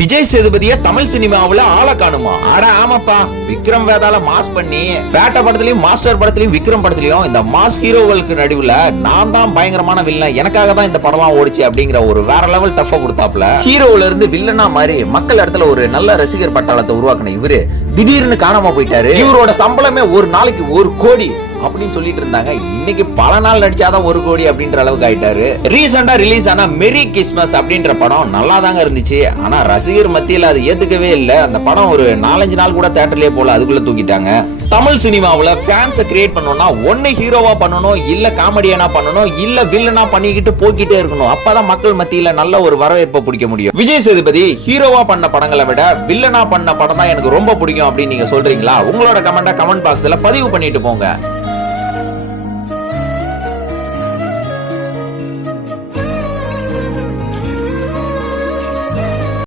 விஜய் சேதுபதிய தமிழ் சினிமாவுல ஆள காணுமா? அட ஆமாப்பா, விக்ரம் வேதாள மாஸ் பண்ணி பேட்ட படத்துலயும் மாஸ்டர் படத்துலயும் விக்ரம் படத்துலயும் இந்த மாஸ் ஹீரோகளுக்கு நடுவுல நான் தான் பயங்கரமான வில்லன், எனக்காக தான் இந்த படம்லாம் ஓடிச்சு அப்படிங்கிற ஒரு வேற லெவல் டஃபா கொடுத்தாப்ல. ஹீரோல இருந்து வில்லனா மாதிரி மக்கள் இடத்துல ஒரு நல்ல ரசிகர் பட்டாளத்தை உருவாக்கின இவரு திடீர்னு காணாம போயிட்டாரு. இவரோட சம்பளமே ஒரு நாளைக்கு 1 கோடி அப்படின்னு சொல்லிட்டு இருந்தாங்க. இன்னைக்கு பல நாள் நடிச்சாதான் 1 கோடி அப்படின்ற அளவுக்கு ஆயிட்டாரு. ரீசெண்டா ரிலீஸ் ஆன மெரி கிறிஸ்மஸ் அப்படின்ற படம் நல்லா தாங்க இருந்துச்சு. ஆனா ரசிகர் மத்தியில அது ஏத்துக்கவே இல்ல. அந்த படம் ஒரு 4-5 நாள் கூட தியேட்டர்லயே போல, அதுக்குள்ள தூக்கிட்டாங்க. தமிழ் சினிமாவுல ஃபேன்ஸை கிரியேட் பண்ணணும்னா ஒன்னு ஹீரோவா பண்ணணும், இல்ல காமெடியனா பண்ணணும், இல்ல வில்லனா பண்ணிக்கிட்டு போக்கிட்டே இருக்கணும். அப்பதான் மக்கள் மத்தியில நல்ல ஒரு வரவேற்பை பிடிக்க முடியும். விஜய் சேதுபதி ஹீரோவா பண்ண படங்களை விட வில்லனா பண்ண படம் தான் எனக்கு ரொம்ப பிடிக்கும் அப்படின்னு நீங்க சொல்றீங்களா? உங்களோட கமெண்ட் பாக்ஸ்ல பதிவு பண்ணிட்டு போங்க.